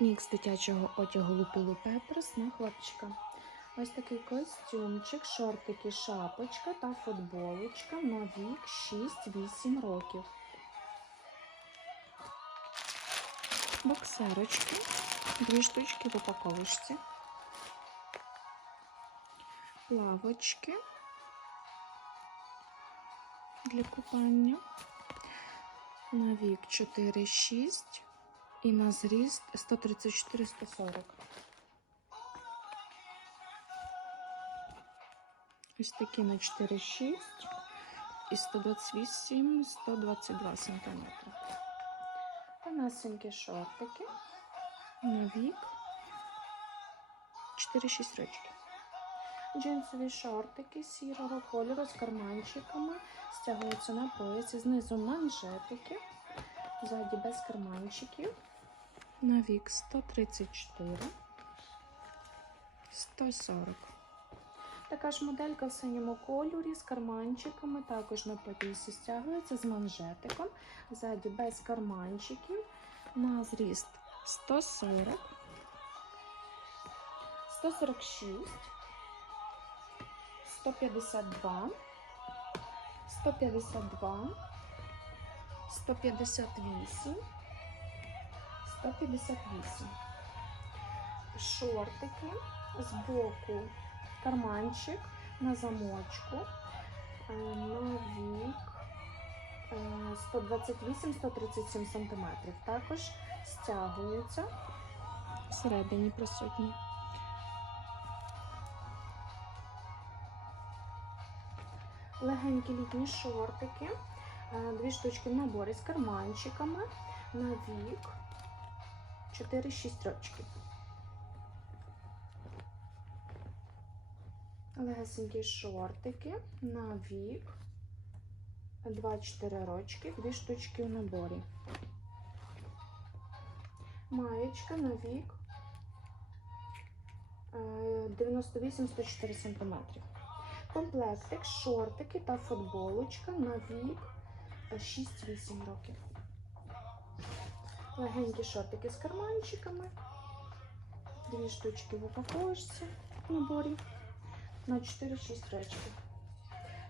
Мікс дитячого одягу Лупілу Пеперс на хлопчика. Ось такий костюмчик, шортики, шапочка та футболочка на вік 6-8 років. Боксерочки, дві штучки в упаковочці. Плавочки для купання на вік 4-6 і на зріст 134-140. Ось такі на 4,6 і 128-122 см. Тонесенькі шортики на вік 4-6 рочків. Джинсові шортики сірого кольору з карманчиками стягуються на поясі, знизу манжетики, ззаді без карманчиків. На вік 134, 140. Така ж моделька в синьому кольорі з карманчиками, також на поясі стягується з манжетиком, ззаді без карманчиків, на зріст 140, 146, 152, 152, 158, 158. Шортики з боку карманчик на замочку е, на вік е, 128-137 см. Також стягуються всередині присутні. Легенькі літні шортики, е, дві штучки в наборі з карманчиками на вік 4-6 рочків. Легесенькі шортики на вік 2-4 рочки, дві штучки в наборі. Маєчка на вік е, 98-104 см. Комплектик, шортики та футболочка на вік 6-8 років. Легенькі шортики з карманчиками. Дві штучки в упаковочці в наборі на 4-6 речків.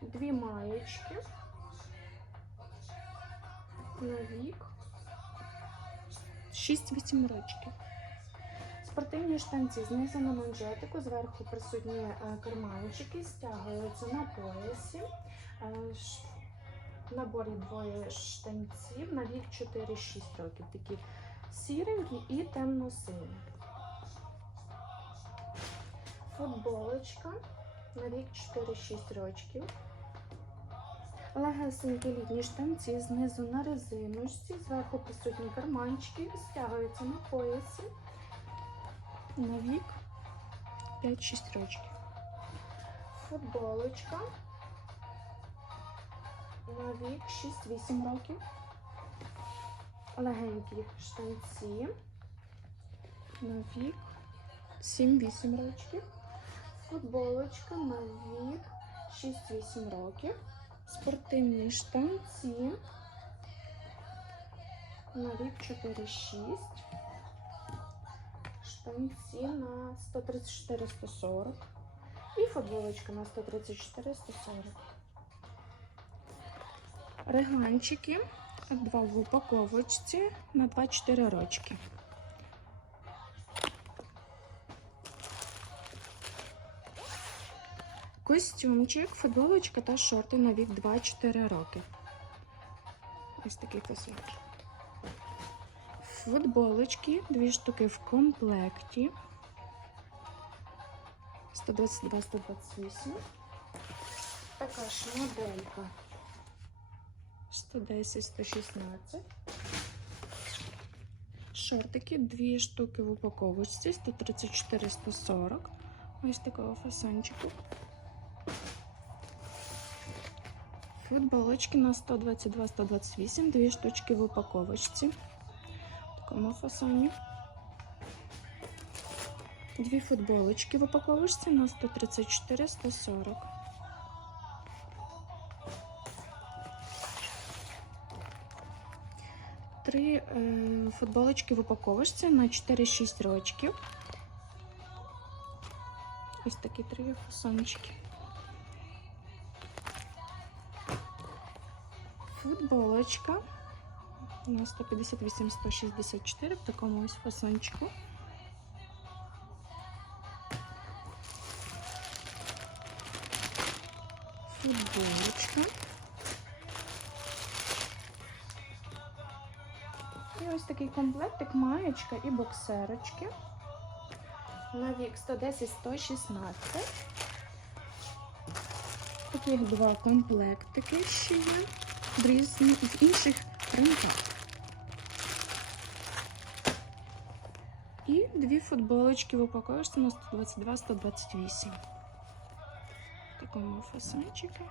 Дві маєчки на вік 6-8 рочків. Спортивні штанці знизу на манжетику, зверху присутні е, карманчики, стягуються на поясі. Наборі двоє штанців на вік 4-6 років. Такі сіренькі і темно-сині. Футболочка на вік 4-6 рочків. Легесенькі літні штанці знизу на резиночці, зверху присутні карманчики, стягуються на поясі на вік 5-6 рочків. Футболочка вік 6-8 років. Легенькі штанці на вік 7-8 років. Футболочка на вік 6-8 років. Спортивні штанці на вік 4-6. Штанці на 134-140. І футболочка на 134-140. Реганчики. Два в упаковочці на 2-4 рочки. Костюмчик, футболочка та шорти на вік 2-4 роки. Ось такий костюмчик. Футболочки, дві штуки в комплекті. 122-128. Така ж моделька. 110-116. Шортики, дві штуки в упаковочці, 134-140. Ось такого фасончику. Футболочки на 122-128, дві штучки в упаковочці. В такому фасоні. Дві футболочки в упаковочці на 134-140. Три е, футболочки в упаковочці на 4-6 рочків. Ось такі три фасончики. Футболочка на 158-164 в такому ось фасончику. Футболочка. І ось такий комплектик, маєчка і боксерочки. На вік 110-116. Таких два комплектики ще є в різних в інших ринках. І дві футболочки в упаковці на 122-128. В такому фасончику.